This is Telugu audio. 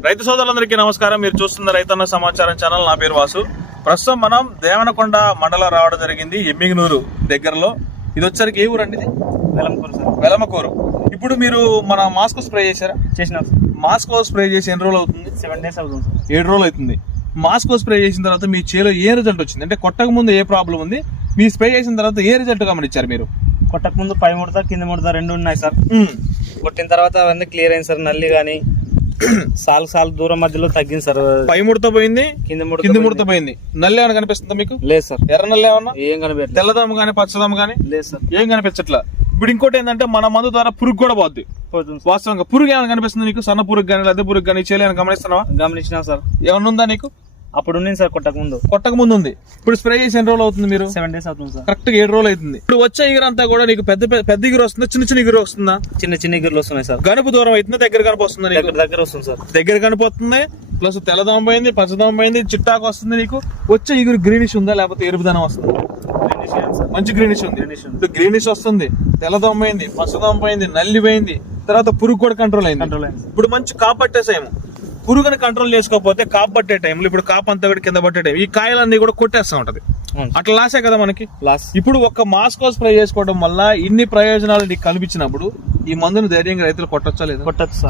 రైతు సోదరులందరికీ నమస్కారం. మీరు చూస్తున్న రైతన్న సమాచారం ఛానల్ నా పేరు వాసు. ప్రస్తుతం మనం దేవనకొండ మండలం రావడం జరిగింది ఎమ్మిగనూరు దగ్గరలో. ఇది వచ్చరికి ఏ ఊరండి ఇది? వెలంపూర్ సార్. వెలమకూరు. ఇప్పుడు మీరు మన మాస్కో స్ప్రే చేశారా? చేసిన మాస్కో స్ప్రే చేసి ఎన్ని రోజులు అవుతుంది? సెవెన్ డేస్ అవుతుంది సార్. ఏడు రోజులు అవుతుంది. మాస్కో స్ప్రే చేసిన తర్వాత మీ చేలో ఏ రిజల్ట్ వచ్చింది? అంటే కొట్టక ముందు ఏ ప్రాబ్లం ఉంది? మీ స్ప్రే చేసిన తర్వాత ఏ రిజల్ట్ గమనించారు మీరు? కొట్టక ముందు పై ముడత కింద ముడత రెండు ఉన్నాయి సార్. కొట్టిన తర్వాత అవన్నీ క్లియర్ అయింది సార్. నల్లి కానీ సాల్ సాల్ దూరం మధ్యలో తగ్గింది సార్. పై ముడత పోయింది కింద ముడత కింది ముడత పోయింది. నల్లి ఏమైనా కనిపిస్తుందా మీకు? లేదు సార్. ఎర్ర నల్లి ఏమన్నా? ఏం కనిపెట్టలేదు తెల్లదమ్మ కానీ పచ్చదమ్మ కానీ? లేదు సార్. ఏం కనిపించట్లా? ఇప్పుడు ఇంకోటి ఏంటంటే మన మందు ద్వారా పురుగు కూడా పోద్ది. వాస్తవంగా పురుగు ఏమైనా కనిపిస్తుంది నీకు సన్న పురుగు కానీ లేదా పురుగు కానీ చేయలేని గమనిస్తున్నావా? గమనించిన సార్. ఏమన్నా ఉందా నీకు? అప్పుడు ఉంది సార్ కొట్టక ముందు కొట్టక ముందు ఉంది ఇప్పుడు స్ప్రే చేసి ఎన్ని రోజులు అవుతుంది మీరు? సెవెన్ డేస్ అవుతుంది సార్. కరెక్ట్గా ఏడు రోజులు అవుతుంది. ఇప్పుడు వచ్చే ఎగురు అంతా కూడా నీకు పెద్ద పెద్ద- ఎగురు వస్తుందా? చిన్న చిన్న ఎగురు వస్తుందా? చిన్న చిన్న గిర్లు వస్తున్నాయి సార్. గనుపు దూరం అవుతుందా? దగ్గర కనుపు వస్తుందా దగ్గర దగ్గర వస్తుంది సార్. దగ్గర కనిపోతుంది ప్లస్ తెల్లదోమ పోయింది పచ్చదోమ పోయింది చిట్టాకు వస్తుంది నీకు. వచ్చే ఎగురు గ్రీనిష్ ఉందా? లేకపోతే ఎరుపుదనం వస్తుంది? మంచి గ్రీనిష్ ఉంది. గ్రీనిష్ వస్తుంది. తెల్లదోమ పోయింది పచ్చదోమ పోయింది నల్లి పోయింది. తర్వాత పురుగు కూడా కంట్రోల్ అయింది. కంట్రోల్ అయింది. ఇప్పుడు మంచి కాపు పట్టేసాము పురుగుని కంట్రోల్ చేసుకోకపోతే కాపు పట్టే టైంలో ఇప్పుడు కాపు అంతా కూడా కింద పట్టే టైం ఈ కాయలన్నీ కూడా కొట్టేస్తా ఉంటది. అట్లా లాసే కదా మనకి? లాస్ట్ ఇప్పుడు ఒక్క మాస్కో స్ప్రే చేసుకోవడం వల్ల ఇన్ని ప్రయోజనాలు నీకు కనిపించినప్పుడు ఈ మందును ధైర్యంగా రైతులు కొట్టొచ్చా లేదా? కొట్టచ్చు